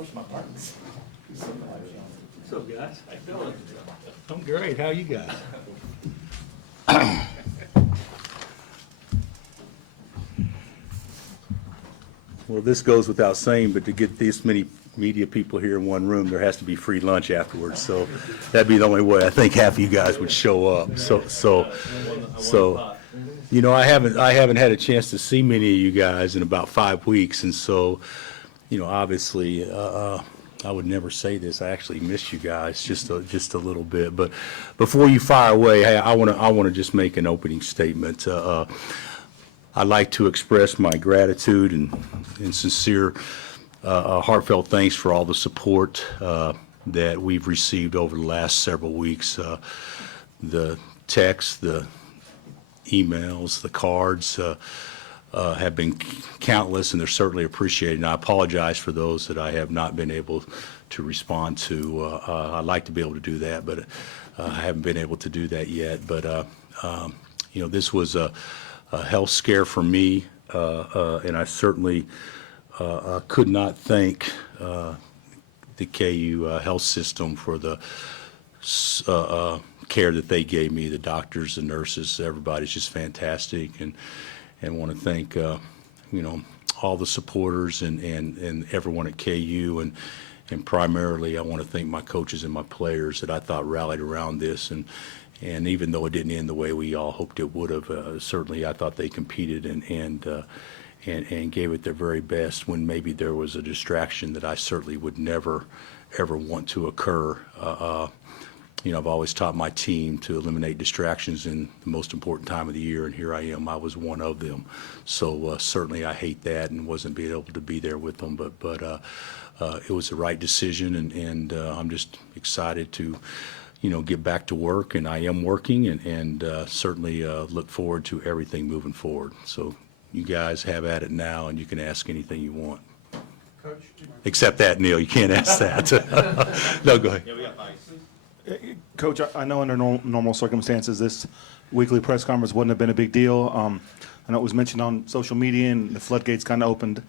push my buttons. What's up, guys? How you doing? I'm great. How you guys? Well, this goes without saying, but to get this many media people here in one room, there has to be free lunch afterwards. So that'd be the only way I think half of you guys would show up. So, you know, I haven't had a chance to see many of you guys in about 5 weeks, and so, you know, obviously, I would never say this. I actually miss you guys just a little bit. But before you fire away, hey, I want to just make an opening statement. I'd like to express my gratitude and sincere, heartfelt thanks for all the support that we've received over the last several weeks. The texts, the emails, the cards have been countless, and they're certainly appreciated. And I apologize for those that I have not been able to respond to. I'd like to be able to do that, but I haven't been able to do that yet. But you know, this was a health scare for me, and I certainly could not thank the KU health system for the care that they gave me. The doctors, the nurses, everybody's just fantastic, and want to thank you know, all the supporters and everyone at KU, and primarily I want to thank my coaches and my players that I thought rallied around this, and even though it didn't end the way we all hoped it would have, certainly I thought they competed and gave it their very best when maybe there was a distraction that I certainly would never, ever want to occur. You know, I've always taught my team to eliminate distractions in the most important time of the year, and here I am. I was one of them. So certainly I hate that and wasn't being able to be there with them, but it was the right decision, and I'm just excited to, you know, get back to work, and I am working, and certainly look forward to everything moving forward. So you guys have at it now, and you can ask anything you want. Coach? Except that, Neil, you can't ask that. No, go ahead. Yeah, we got mics. Coach, I know under normal circumstances this weekly press conference wouldn't have been a big deal. I know it was mentioned on social media and the floodgates kind of opened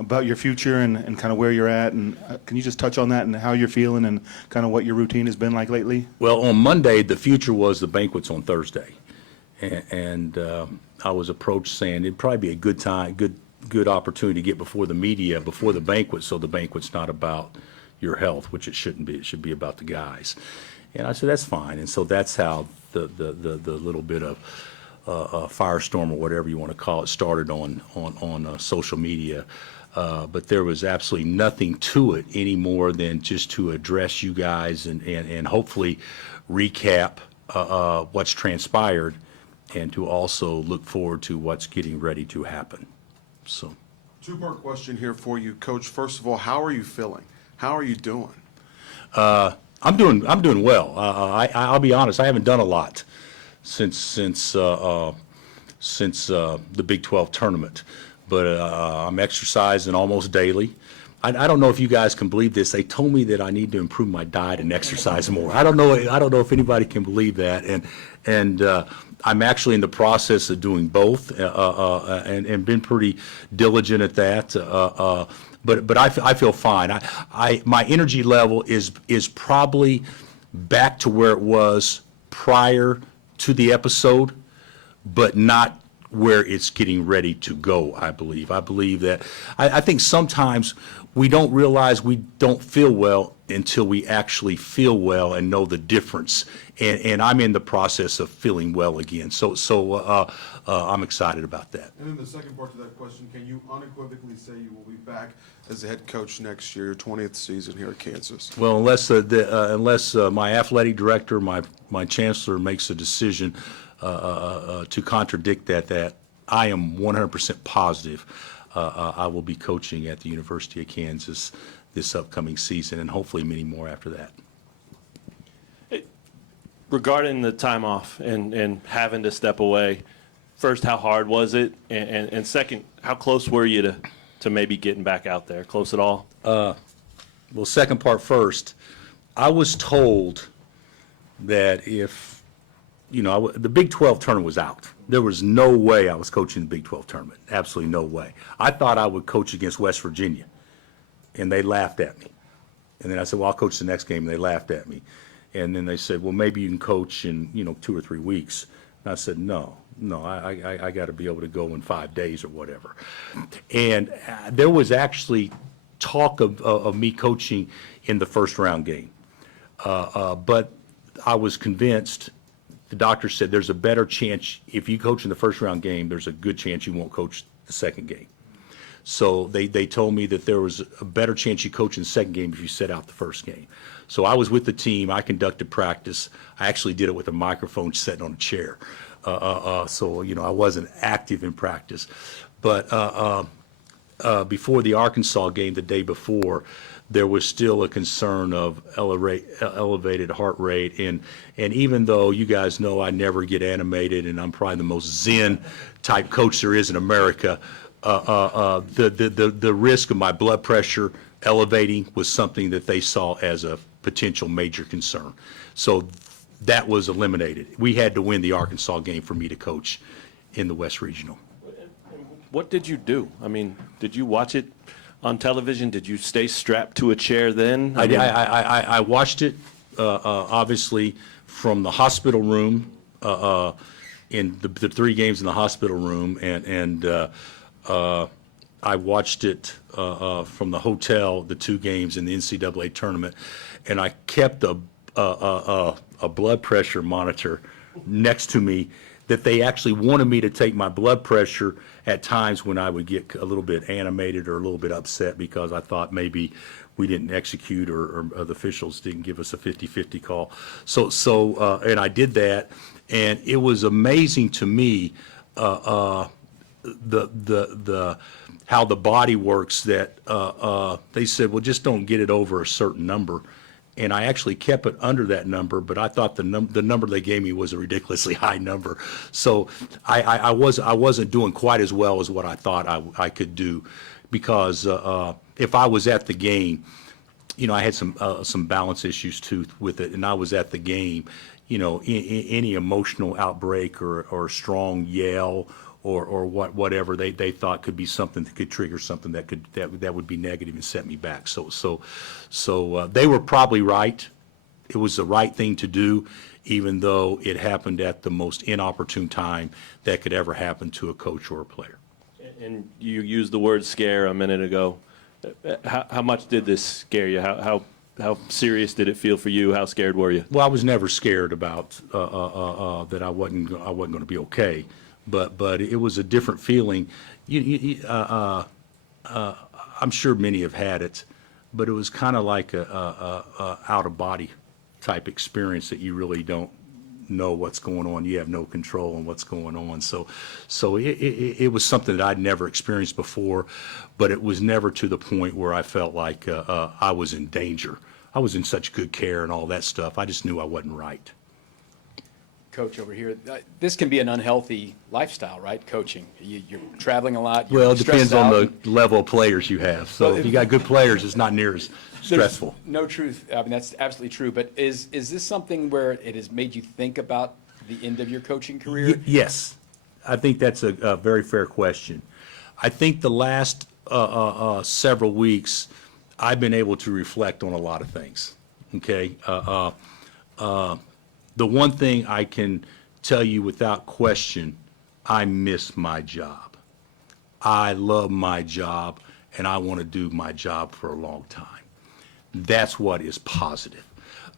about your future and kind of where you're at. And can you just touch on that and how you're feeling and kind of what your routine has been like lately? Well, on Monday, the future was the banquets on Thursday. And I was approached saying it'd probably be a good time, good opportunity to get before the media, before the banquet, so the banquet's not about your health, which it shouldn't be. It should be about the guys. And I said, that's fine. And so that's how the little bit of firestorm or whatever you want to call it started on social media. But there was absolutely nothing to it any more than just to address you guys and hopefully recap what's transpired and to also look forward to what's getting ready to happen. So, Two-part question here for you, Coach. First of all, how are you feeling? How are you doing? I'm doing well. I'll be honest. I haven't done a lot since the Big 12 tournament, but I'm exercising almost daily. I don't know if you guys can believe this. They told me that I need to improve my diet and exercise more. I don't know if anybody can believe that, and I'm actually in the process of doing both, and been pretty diligent at that. But I feel fine. My energy level is probably back to where it was prior to the episode, but not where it's getting ready to go, I believe. I believe that, I think sometimes we don't realize we don't feel well until we actually feel well and know the difference. And I'm in the process of feeling well again. So I'm excited about that. And then the second part to that question, can you unequivocally say you will be back as the head coach next year, your 20th season here at Kansas? Well, unless my athletic director, my chancellor makes a decision to contradict that I am 100% positive I will be coaching at the University of Kansas this upcoming season, and hopefully many more after that. Regarding the time off and having to step away, first, how hard was it? And second, how close were you to maybe getting back out there? Close at all? Well, second part first. I was told that if, you know, the Big 12 tournament was out. There was no way I was coaching the Big 12 tournament. Absolutely no way. I thought I would coach against West Virginia, and they laughed at me. And then I said, well, I'll coach the next game. And they laughed at me. And then they said, well, maybe you can coach in, 2 or 3 weeks. And I said, no, I got to be able to go in 5 days or whatever. And there was actually talk of me coaching in the first round game. But I was convinced, the doctor said there's a better chance, if you coach in the first round game, there's a good chance you won't coach the second game. So they told me that there was a better chance you coach in the second game if you set out the first game. So I was with the team. I conducted practice. I actually did it with a microphone sitting on a chair. So, I wasn't active in practice. But before the Arkansas game the day before, there was still a concern of elevated heart rate. And even though you guys know I never get animated and I'm probably the most zen type coach there is in America, the risk of my blood pressure elevating was something that they saw as a potential major concern. So that was eliminated. We had to win the Arkansas game for me to coach in the West Regional. What did you do? I mean, did you watch it on television? Did you stay strapped to a chair then? I watched it, obviously, from the hospital room, in the 3 games in the hospital room, and I watched it from the hotel, the 2 games in the NCAA tournament, and I kept a blood pressure monitor next to me that they actually wanted me to take my blood pressure at times when I would get a little bit animated or a little bit upset because I thought maybe we didn't execute or the officials didn't give us a 50-50 call. So and I did that, and it was amazing to me the how the body works that they said, well, just don't get it over a certain number. And I actually kept it under that number, but I thought the number they gave me was a ridiculously high number. So I wasn't doing quite as well as what I thought I could do, because if I was at the game, I had some balance issues too with it, and I was at the game, any emotional outbreak or strong yell or whatever they thought could be something that could trigger something that would be negative and set me back. So they were probably right. It was the right thing to do, even though it happened at the most inopportune time that could ever happen to a coach or a player. And you used the word scare a minute ago. How much did this scare you? How serious did it feel for you? How scared were you? Well, I was never scared about that I wasn't going to be okay. But it was a different feeling. I'm sure many have had it, but it was kind of like a out of body type experience that you really don't know what's going on. You have no control on what's going on. So it was something that I'd never experienced before, but it was never to the point where I felt like I was in danger. I was in such good care and all that stuff. I just knew I wasn't right. Coach over here, this can be an unhealthy lifestyle, right? Coaching, you're traveling a lot. Well, it depends on the the level of players you have. So if you got good players, it's not near as stressful. No truth. I mean, that's absolutely true. But is this something where it has made you think about the end of your coaching career? Yes, I think that's a very fair question. I think the last several weeks, I've been able to reflect on a lot of things. Okay. The one thing I can tell you without question, I miss my job. I love my job, and I want to do my job for a long time. That's what is positive.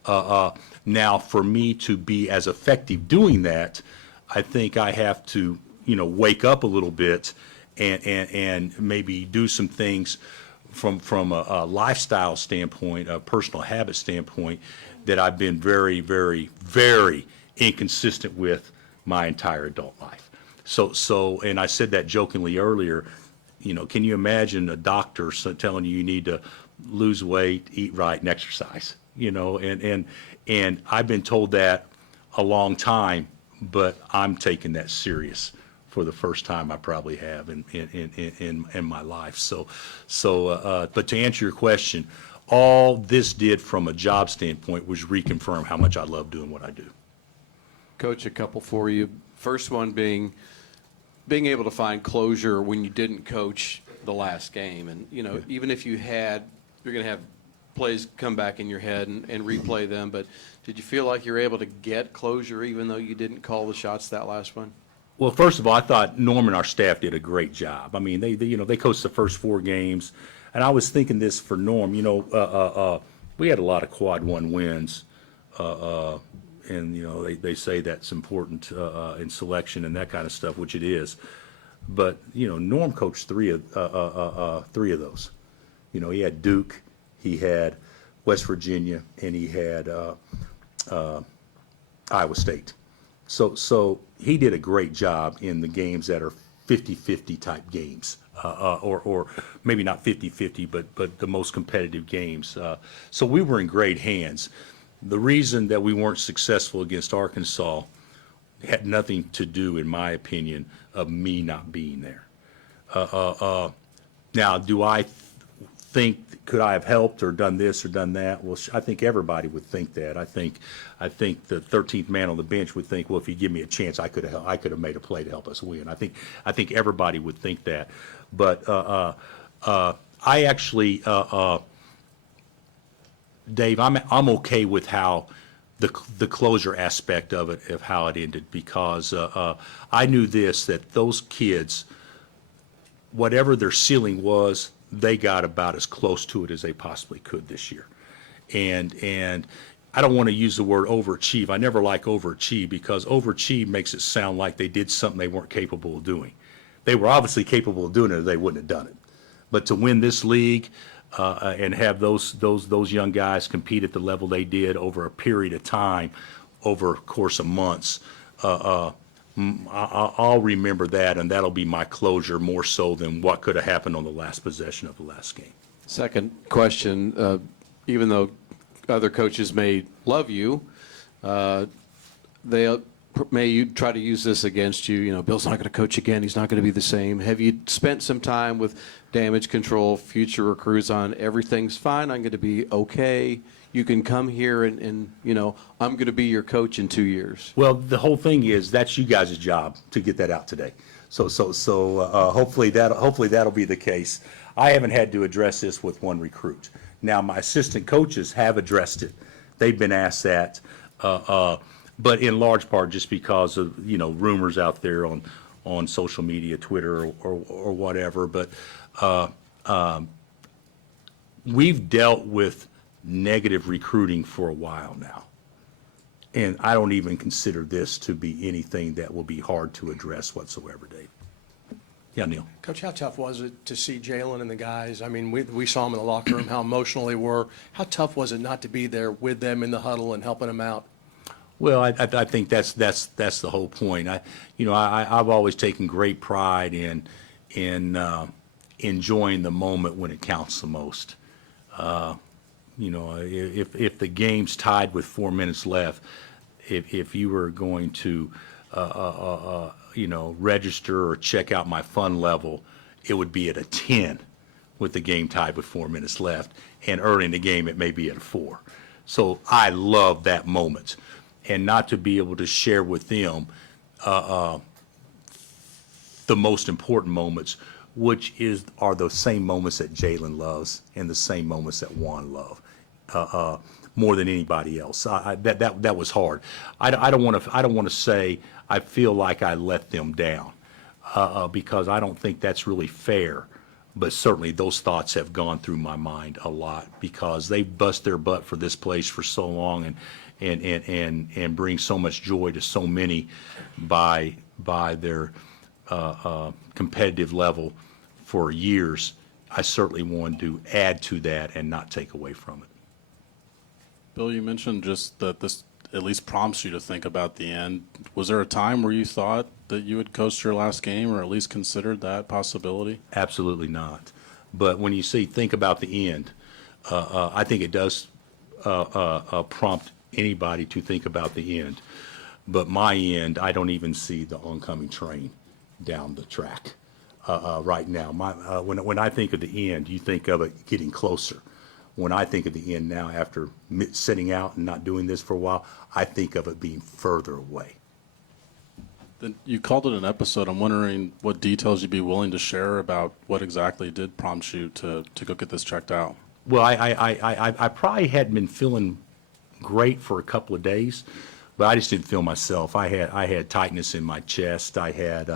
Now, for me to be as effective doing that, I think I have to, wake up a little bit and maybe do some things from a lifestyle standpoint, a personal habit standpoint, that I've been very, very, very inconsistent with my entire adult life. So, and I said that jokingly earlier, can you imagine a doctor telling you need to lose weight, eat right, and exercise? And I've been told that a long time, but I'm taking that serious for the first time I probably have in my life. But to answer your question, all this did from a job standpoint was reconfirm how much I love doing what I do. Coach, a couple for you. First one being able to find closure when you didn't coach the last game. And, even if you're going to have plays come back in your head and replay them, but did you feel like you were able to get closure even though you didn't call the shots that last one? Well, first of all, I thought Norm and our staff did a great job. I mean, they coached the first 4 games, and I was thinking this for Norm. We had a lot of quad 1 wins, and they say that's important in selection and that kind of stuff, which it is. But Norm coached 3 of those. He had Duke, he had West Virginia, and he had Iowa State. So he did a great job in the games that are 50-50 type games, or maybe not 50-50, but the most competitive games. So we were in great hands. The reason that we weren't successful against Arkansas had nothing to do, in my opinion, of me not being there. Now, do I think, could I have helped or done this or done that? Well, I think everybody would think that. I think the 13th man on the bench would think, well, if you give me a chance, I could have made a play to help us win. I think everybody would think that. But I actually, Dave, I'm okay with how the closure aspect of it, of how it ended, because I knew this, that those kids, whatever their ceiling was, they got about as close to it as they possibly could this year. And I don't want to use the word overachieve. I never like overachieve, because overachieve makes it sound like they did something they weren't capable of doing. They were obviously capable of doing it, or they wouldn't have done it. But to win this league and have those young guys compete at the level they did over a period of time, over a course of months, I'll remember that, and that'll be my closure more so than what could have happened on the last possession of the last game. Second question, even though other coaches may love you, they may try to use this against you. Bill's not going to coach again. He's not going to be the same. Have you spent some time with damage control, future recruits on everything's fine, I'm going to be okay, you can come here and I'm going to be your coach in 2 years? Well, the whole thing is that's you guys' job to get that out today. So hopefully that'll be the case. I haven't had to address this with one recruit. Now my assistant coaches have addressed it. They've been asked that, but in large part just because of rumors out there on social media, Twitter or whatever. But we've dealt with negative recruiting for a while now. And I don't even consider this to be anything that will be hard to address whatsoever, Dave. Yeah, Neil. Coach, how tough was it to see Jalen and the guys? I mean, we saw them in the locker room, how emotional they were. How tough was it not to be there with them in the huddle and helping them out? Well, I think that's the whole point. I've always taken great pride in enjoying the moment when it counts the most. If the game's tied with 4 minutes left, if you were going to, register or check out my fun level, it would be at a 10 with the game tied with 4 minutes left. And early in the game, it may be at a 4. So I love that moment. And not to be able to share with them the most important moments, which are the same moments that Jalen loves and the same moments that Juan love, more than anybody else. That was hard. I don't want to say I feel like I let them down, because I don't think that's really fair. But certainly those thoughts have gone through my mind a lot, because they bust their butt for this place for so long and bring so much joy to so many by their competitive level for years. I certainly want to add to that and not take away from it. Bill, you mentioned just that this at least prompts you to think about the end. Was there a time where you thought that you would coach your last game, or at least considered that possibility? Absolutely not. But when you say think about the end, I think it does prompt anybody to think about the end. But my end, I don't even see the oncoming train down the track right now. When I think of the end, you think of it getting closer. When I think of the end now, after sitting out and not doing this for a while, I think of it being further away. Then you called it an episode. I'm wondering what details you'd be willing to share about what exactly did prompt you to go get this checked out. Well, I probably hadn't been feeling great for a couple of days, but I just didn't feel myself. I had tightness in my chest. I had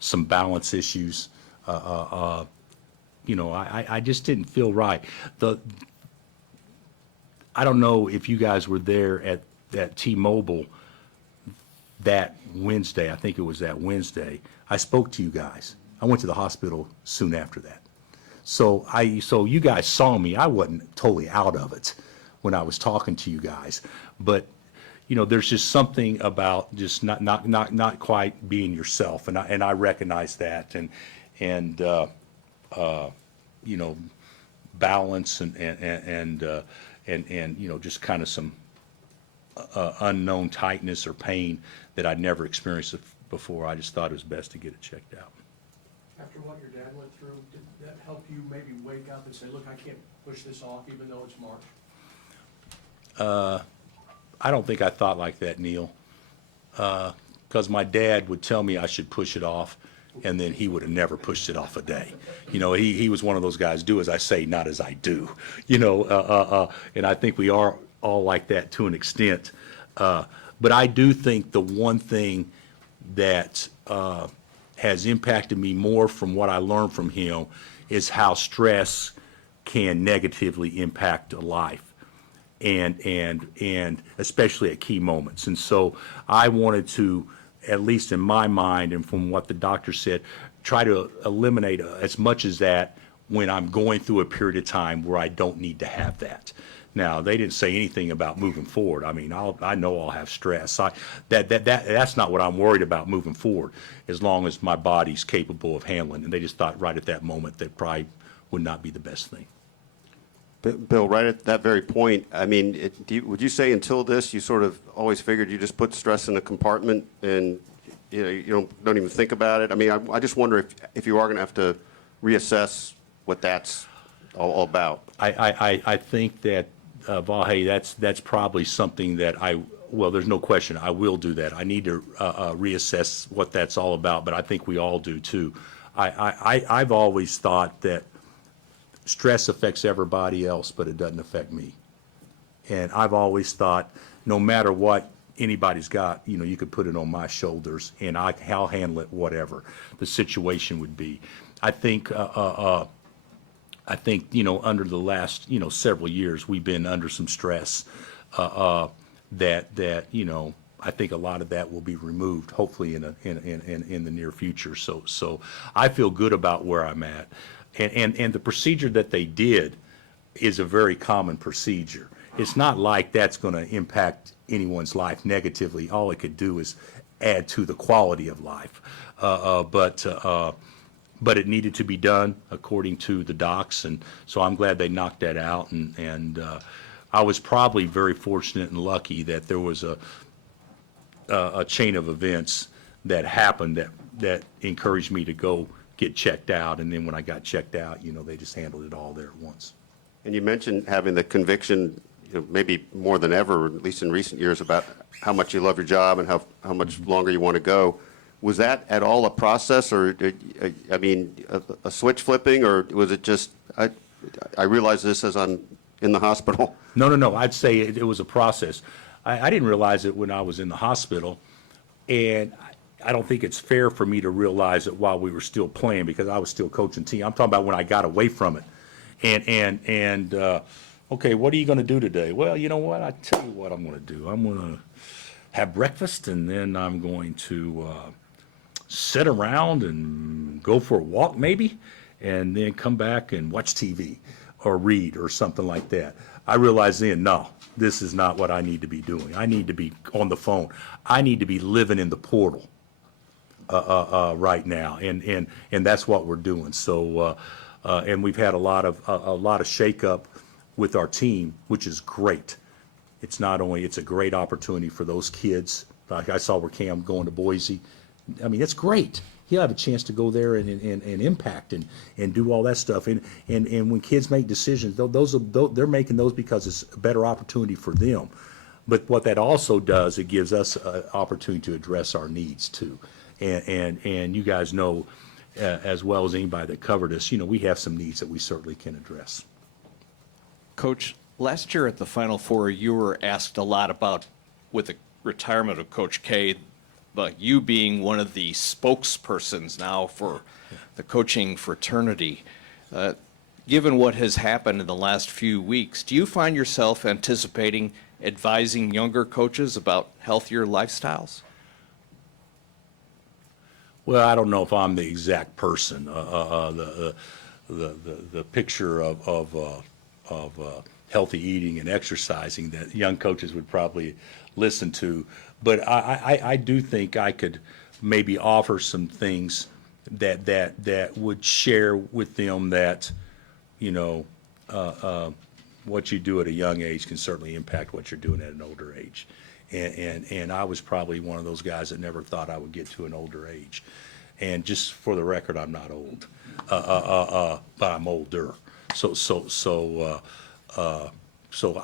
some balance issues. I just didn't feel right. I don't know if you guys were there at T-Mobile that Wednesday. I think it was that Wednesday. I spoke to you guys. I went to the hospital soon after that. So you guys saw me. I wasn't totally out of it when I was talking to you guys, but there's just something about just not quite being yourself, and I recognize that, and balance and just kind of some unknown tightness or pain that I'd never experienced before. I just thought it was best to get it checked out. After what your dad went through, did that help you maybe wake up and say, look, I can't push this off even though it's March? I don't think I thought like that, Neil, because my dad would tell me I should push it off, and then he would have never pushed it off a day. He was one of those guys, do as I say, not as I do. And I think we are all like that to an extent. But I do think the one thing that has impacted me more from what I learned from him is how stress can negatively impact a life. And especially at key moments. And so I wanted to, at least in my mind and from what the doctor said, try to eliminate as much as that when I'm going through a period of time where I don't need to have that. Now, they didn't say anything about moving forward. I mean, I know I'll have stress. That's not what I'm worried about moving forward, as long as my body's capable of handling. And they just thought right at that moment that probably would not be the best thing. Bill, right at that very point, I mean, would you say until this, you sort of always figured you just put stress in a compartment and you don't even think about it? I mean, I just wonder if you are going to have to reassess what that's all about. I think that, Vahe, that's probably something that well, there's no question, I will do that. I need to reassess what that's all about, but I think we all do too. I've always thought that stress affects everybody else, but it doesn't affect me. And I've always thought, no matter what anybody's got, you could put it on my shoulders, and I'll handle it, whatever the situation would be. I think under the last, several years, we've been under some stress that I think a lot of that will be removed, hopefully in the near future. So I feel good about where I'm at. And the procedure that they did is a very common procedure. It's not like that's going to impact anyone's life negatively. All it could do is add to the quality of life. But it needed to be done according to the docs, and so I'm glad they knocked that out. And I was probably very fortunate and lucky that there was a chain of events that happened that encouraged me to go get checked out, and then when I got checked out, they just handled it all there at once. And you mentioned having the conviction, maybe more than ever, at least in recent years, about how much you love your job and how much longer you want to go. Was that at all a process, or a switch flipping, or was it just I realize this as I'm in the hospital? No. I'd say it was a process. I didn't realize it when I was in the hospital, and I don't think it's fair for me to realize it while we were still playing, because I was still coaching team. I'm talking about when I got away from it. And okay, what are you going to do today? Well, you know what? I tell you what I'm going to do. I'm going to have breakfast, and then I'm going to sit around and go for a walk maybe, and then come back and watch TV or read or something like that. I realized then, no, this is not what I need to be doing. I need to be on the phone. I need to be living in the portal right now, and that's what we're doing. So, and we've had a lot of shakeup with our team, which is great. It's a great opportunity for those kids. Like I saw where Cam going to Boise. I mean, it's great. He'll have a chance to go there and impact and do all that stuff. And when kids make decisions, they're making those because it's a better opportunity for them. But what that also does, it gives us an opportunity to address our needs too. And you guys know as well as anybody that covered us, we have some needs that we certainly can address. Coach, last year at the Final Four, you were asked a lot about, with the retirement of Coach K, but you being one of the spokespersons now for the coaching fraternity. Given what has happened in the last few weeks, do you find yourself anticipating advising younger coaches about healthier lifestyles? Well, I don't know if I'm the exact person. The picture of healthy eating and exercising that young coaches would probably listen to, but I do think I could maybe offer some things that would share with them that, you know, what you do at a young age can certainly impact what you're doing at an older age. And I was probably one of those guys that never thought I would get to an older age. And just for the record, I'm not old, but I'm older. So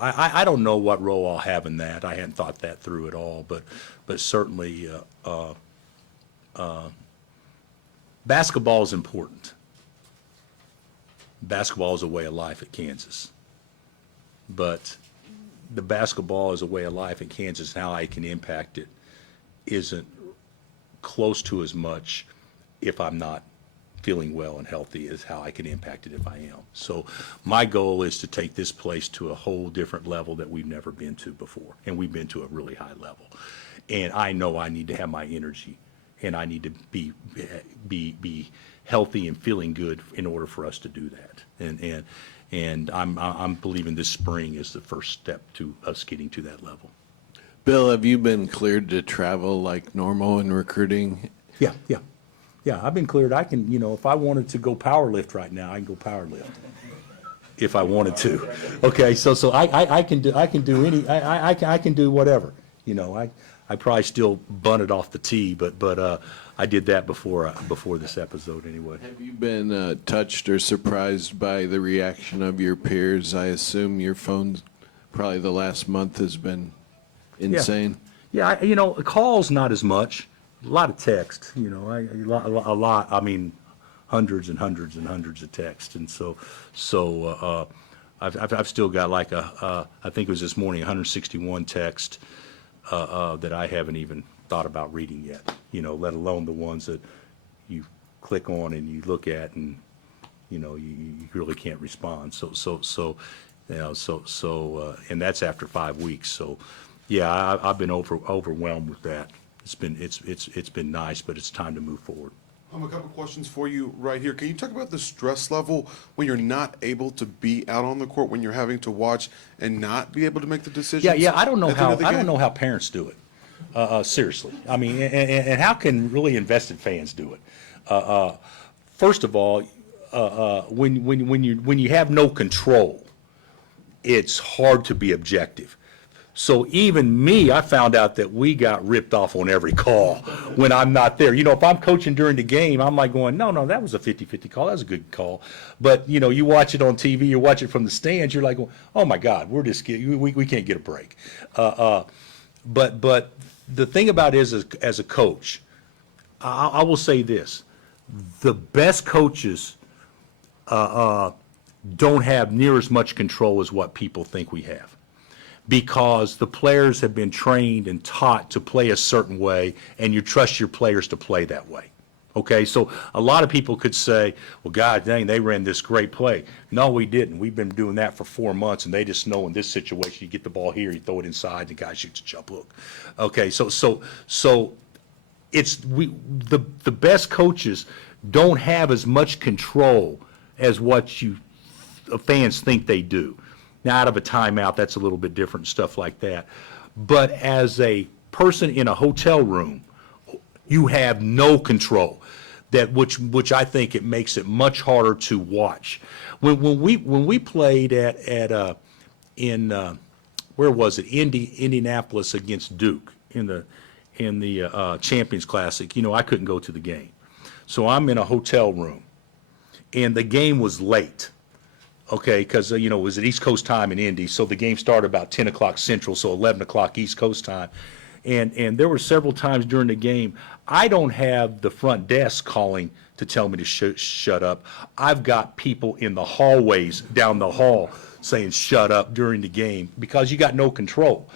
I don't know what role I'll have in that. I hadn't thought that through at all, but certainly basketball is important. Basketball is a way of life at Kansas. But the basketball is a way of life in Kansas, and how I can impact it isn't close to as much if I'm not feeling well and healthy as how I can impact it if I am. So my goal is to take this place to a whole different level that we've never been to before, and we've been to a really high level. And I know I need to have my energy, and I need to be healthy and feeling good in order for us to do that. And I'm believing this spring is the first step to us getting to that level. Bill, have you been cleared to travel like normal in recruiting? Yeah, I've been cleared. I can, if I wanted to go power lift right now, I can go power lift. If I wanted to. Okay, so I can do whatever. I probably still bunted off the tee, but I did that before this episode anyway. Have you been touched or surprised by the reaction of your peers? I assume your phone, probably the last month, has been insane. Yeah, calls not as much. A lot of text, a lot. I mean, hundreds and hundreds and hundreds of texts, and so I've still got like I think it was this morning 161 text that I haven't even thought about reading yet. Let alone the ones that you click on and you look at and you really can't respond. And that's after 5 weeks. So yeah, I've been overwhelmed with that. It's been nice, but it's time to move forward. A couple questions for you right here. Can you talk about the stress level when you're not able to be out on the court, when you're having to watch and not be able to make the decisions? Yeah. I don't know at the end of the how game? parents do it. Seriously, I mean, and how can really invested fans do it? First of all, when you have no control, it's hard to be objective. So even me, I found out that we got ripped off on every call when I'm not there. If I'm coaching during the game, I'm like going, no, that was a 50-50 call. That was a good call. But, you watch it on TV, you watch it from the stands, you're like, oh, my God, we can't get a break. But the thing about it is, as a coach, I will say this. The best coaches don't have near as much control as what people think we have, because the players have been trained and taught to play a certain way, and you trust your players to play that way. Okay, so a lot of people could say, well, God dang, they ran this great play. No, we didn't. We've been doing that for 4 months, and they just know in this situation, you get the ball here, you throw it inside, the guy shoots a jump hook. Okay, so it's the best coaches don't have as much control as what fans think they do. Now, out of a timeout, that's a little bit different, stuff like that. But as a person in a hotel room, you have no control. Which I think it makes it much harder to watch. When we played in where was it? Indianapolis against Duke in the Champions Classic. I couldn't go to the game, so I'm in a hotel room, and the game was late. Okay, because, it was at East Coast time in Indy, so the game started about 10 o'clock Central, so 11 o'clock East Coast time. And there were several times during the game, I don't have the front desk calling to tell me to shut up. I've got people in the hallways down the hall saying shut up during the game because you got no control.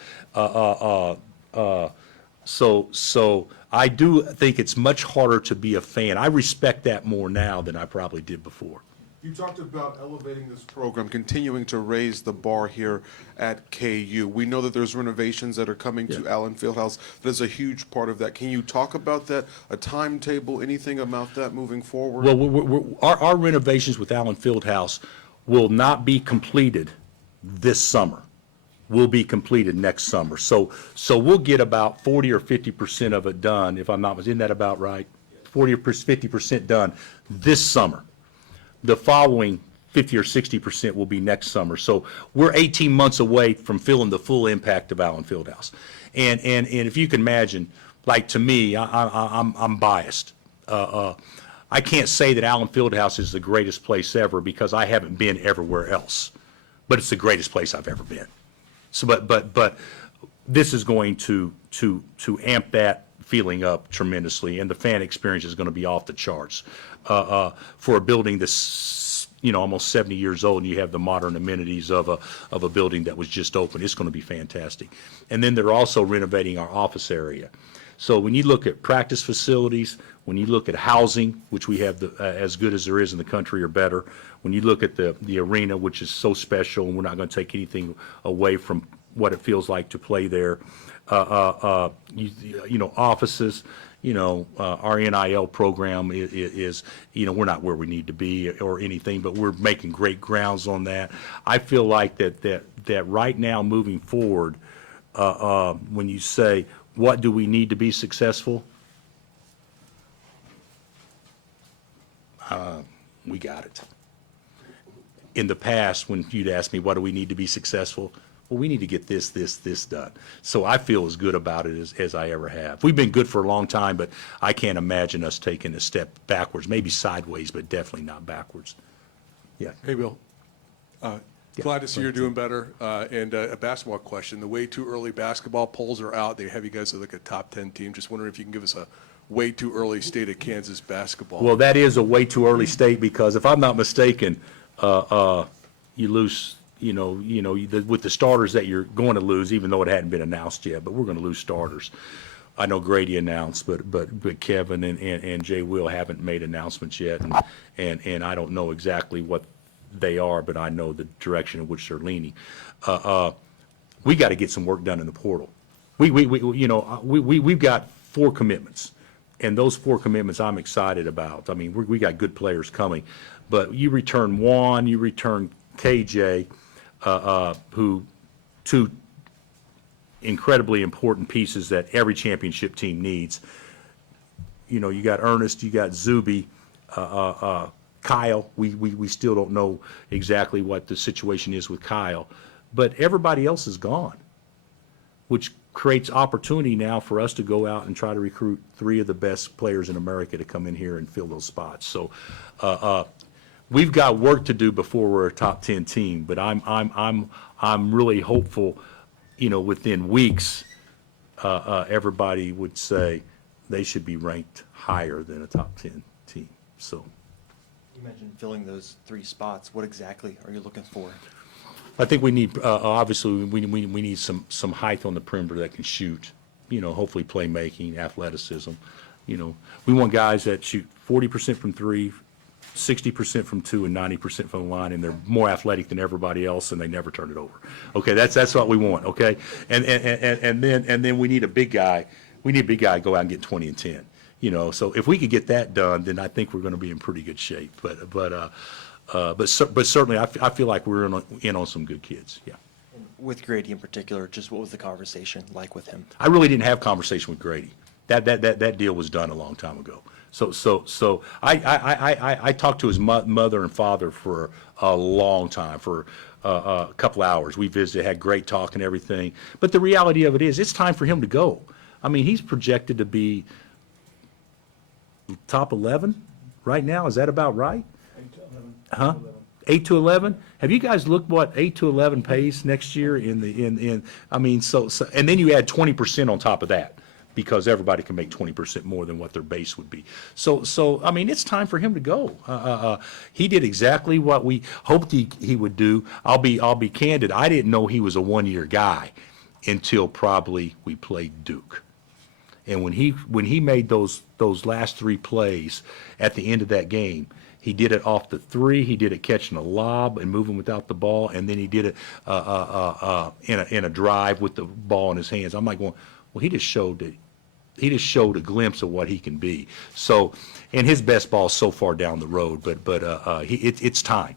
So I do think it's much harder to be a fan. I respect that more now than I probably did before. You talked about elevating this program, continuing to raise the bar here at KU. We know that there's renovations that are coming to Allen Fieldhouse. That is a huge part of that. Can you talk about that, a timetable, anything about that moving forward? Well, our renovations with Allen Fieldhouse will not be completed this summer. Will be completed next summer. So we'll get about 40 or 50% of it done, if I'm not, isn't that about right? 40 or 50% done this summer. The following 50 or 60% will be next summer. So we're 18 months away from feeling the full impact of Allen Fieldhouse. And if you can imagine, like to me, I'm biased. I can't say that Allen Fieldhouse is the greatest place ever because I haven't been everywhere else, but it's the greatest place I've ever been. So, but this is going to amp that feeling up tremendously, and the fan experience is going to be off the charts. For a building that's, almost 70 years old, and you have the modern amenities of a building that was just opened, it's going to be fantastic. And then they're also renovating our office area. So when you look at practice facilities, when you look at housing, which we have as good as there is in the country or better, when you look at the arena, which is so special, and we're not going to take anything away from what it feels like to play there, offices, our NIL program is, we're not where we need to be or anything, but we're making great grounds on that. I feel like that right now moving forward, when you say, what do we need to be successful? We got it. In the past, when you'd ask me, what do we need to be successful? Well, we need to get this done. So I feel as good about it as I ever have. We've been good for a long time, but I can't imagine us taking a step backwards, maybe sideways, but definitely not backwards. Yeah. Hey, Bill. Glad to see you're doing better. And a basketball question. The way too early basketball polls are out. They have you guys look at top 10 team. Just wondering if you can give us a way too early state of Kansas basketball. Well, that is a way too early state because if I'm not mistaken, you lose, with the starters that you're going to lose, even though it hadn't been announced yet, but we're going to lose starters. I know Grady announced, but Kevin and Jay Will haven't made announcements yet, and I don't know exactly what they are, but I know the direction in which they're leaning. We got to get some work done in the portal. We've got 4 commitments, and those 4 commitments I'm excited about. I mean, we got good players coming, but you return Juan, you return KJ, who 2 incredibly important pieces that every championship team needs. You got Ernest, you got Zuby, Kyle. We still don't know exactly what the situation is with Kyle, but everybody else is gone, which creates opportunity now for us to go out and try to recruit 3 of the best players in America to come in here and fill those spots. So we've got work to do before we're a top 10 team, but I'm really hopeful, within weeks, everybody would say they should be ranked higher than a top 10 team. So you mentioned filling those 3 spots. What exactly are you looking for? I think we need, obviously, we need some height on the perimeter that can shoot, hopefully playmaking, athleticism. We want guys that shoot 40% from 3, 60% from 2, and 90% from the line, and they're more athletic than everybody else, and they never turn it over. Okay, that's what we want. Okay, and then we need a big guy. We need a big guy to go out and get 20 and 10. So if we could get that done, then I think we're going to be in pretty good shape. But certainly, I feel like we're in on some good kids. Yeah. And with Grady in particular, just what was the conversation like with him? I really didn't have conversation with Grady. That deal was done a long time ago. So I talked to his mother and father for a long time, for a couple hours. We visited, had great talk and everything. But the reality of it is, it's time for him to go. I mean, he's projected to be top 11 right now. Is that about right? 8 to 11. Huh? 8 to 11? Have you guys looked what 8 to 11 pays next year I mean, so and then you add 20% on top of that because everybody can make 20% more than what their base would be. So I mean, it's time for him to go. He did exactly what we hoped he would do. I'll be candid. I didn't know he was a one-year guy until probably we played Duke. And when he made those last 3 plays at the end of that game, he did it off the 3. He did it catching a lob and moving without the ball, and then he did it in a drive with the ball in his hands. I'm like going, well, he just showed a glimpse of what he can be. So, and his best ball is so far down the road, but it's time.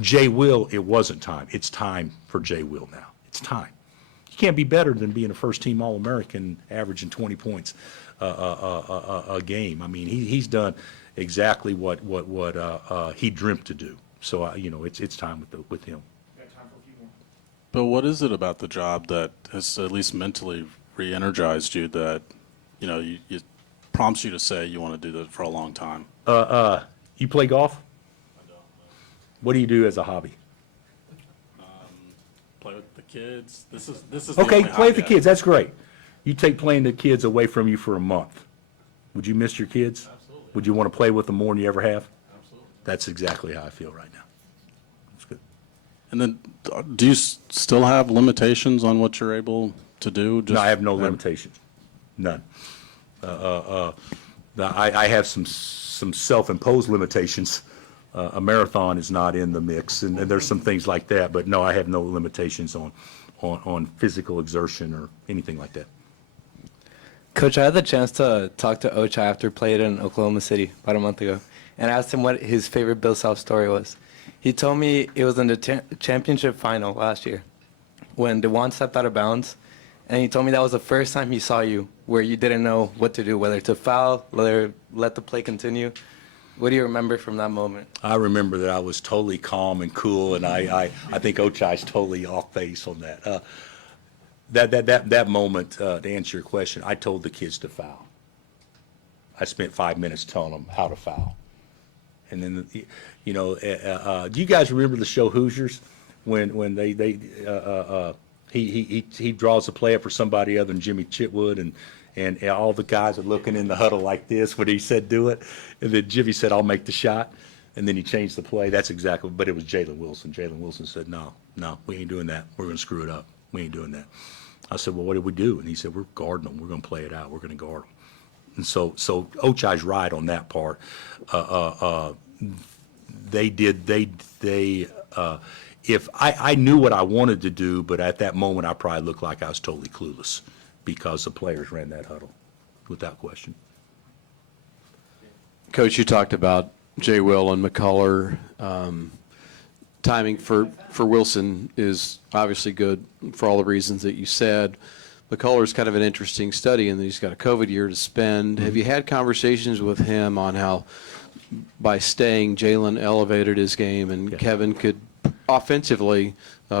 Jay Will, it wasn't time. It's time for Jay Will now. It's time. You can't be better than being a first-team All-American, averaging 20 points a game. I mean, he's done exactly what he dreamt to do. So it's time with him. But what is it about the job that has at least mentally re-energized you that you prompts you to say you want to do that for a long time? You play golf? I don't. What do you do as a hobby? Play with the kids. This is the Okay, only play with the hobby I- kids. That's great. You take playing the kids away from you for a month. Would you miss your kids? Absolutely. Would you want to play with them more than you ever have? Absolutely. That's exactly how I feel right now. That's good. And then, do you still have limitations on what you're able to do? No, I have no limitations. None. I have some self-imposed limitations. A marathon is not in the mix, and there's some things like that. But no, I have no limitations on physical exertion or anything like that. Coach, I had the chance to talk to Ochai after played in Oklahoma City about a month ago, and asked him what his favorite Bill Self story was. He told me it was in the championship final last year when DeJuan stepped out of bounds, and he told me that was the first time he saw you where you didn't know what to do, whether to foul, whether let the play continue. What do you remember from that moment? I remember that I was totally calm and cool, and I think Ochai's totally off base on that. That moment, to answer your question, I told the kids to foul. I spent 5 minutes telling them how to foul. And then, do you guys remember the show Hoosiers when he draws a play up for somebody other than Jimmy Chitwood, and all the guys are looking in the huddle like this when he said do it, and then Jimmy said I'll make the shot, and then he changed the play. That's exactly, but it was Jalen Wilson. Jalen Wilson said no, we ain't doing that. We're going to screw it up. We ain't doing that. I said, well, what did we do? And he said, we're guarding them. We're going to play it out. We're going to guard them. And so Ochai's right on that part. If I knew what I wanted to do, but at that moment I probably looked like I was totally clueless because the players ran that huddle, without question. Coach, you talked about Jay Will and McCullough. Timing for Wilson is obviously good for all the reasons that you said. McCullough is kind of an interesting study in that he's got a COVID year to spend. Have you had conversations with him on how by staying, Jalen elevated his game and Kevin could offensively,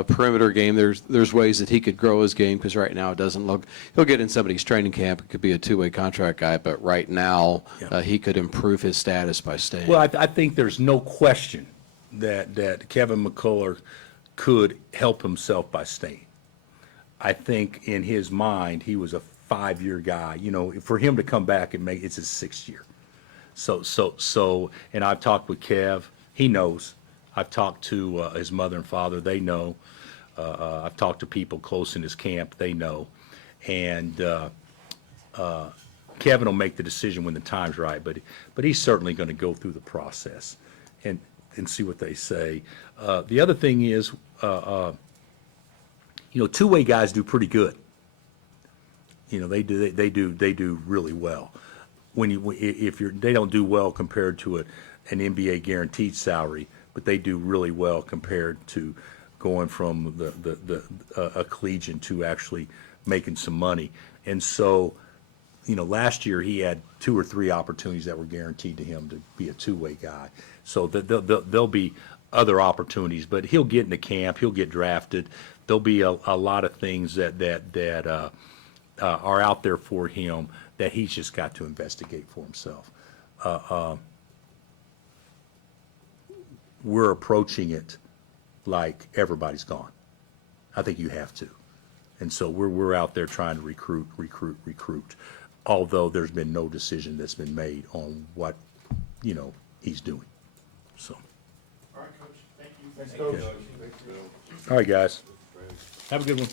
perimeter game, there's ways that he could grow his game because right now it doesn't look, he'll get in somebody's training camp, it could be a two-way contract guy, but right now he could improve his status by staying. Well, I think there's no question that Kevin McCullough could help himself by staying. I think in his mind, he was a 5-year guy. For him to come back and it's his 6th year. So, and I've talked with Kev. He knows. I've talked to his mother and father. They know. I've talked to people close in his camp. They know. And Kevin will make the decision when the time's right. But he's certainly going to go through the process and see what they say. The other thing is, two-way guys do pretty good. They do really well. They don't do well compared to an NBA guaranteed salary, but they do really well compared to going from a collegian to actually making some money. And so, last year he had 2 or 3 opportunities that were guaranteed to him to be a two-way guy. So there'll be other opportunities, but he'll get into camp, he'll get drafted. There'll be a lot of things that are out there for him that he's just got to investigate for himself. We're approaching it like everybody's gone. I think you have to. And so we're out there trying to recruit, although there's been no decision that's been made on what, he's doing, so. All right, Coach. Thank you. Thanks, Coach. All right, guys. Have a good one.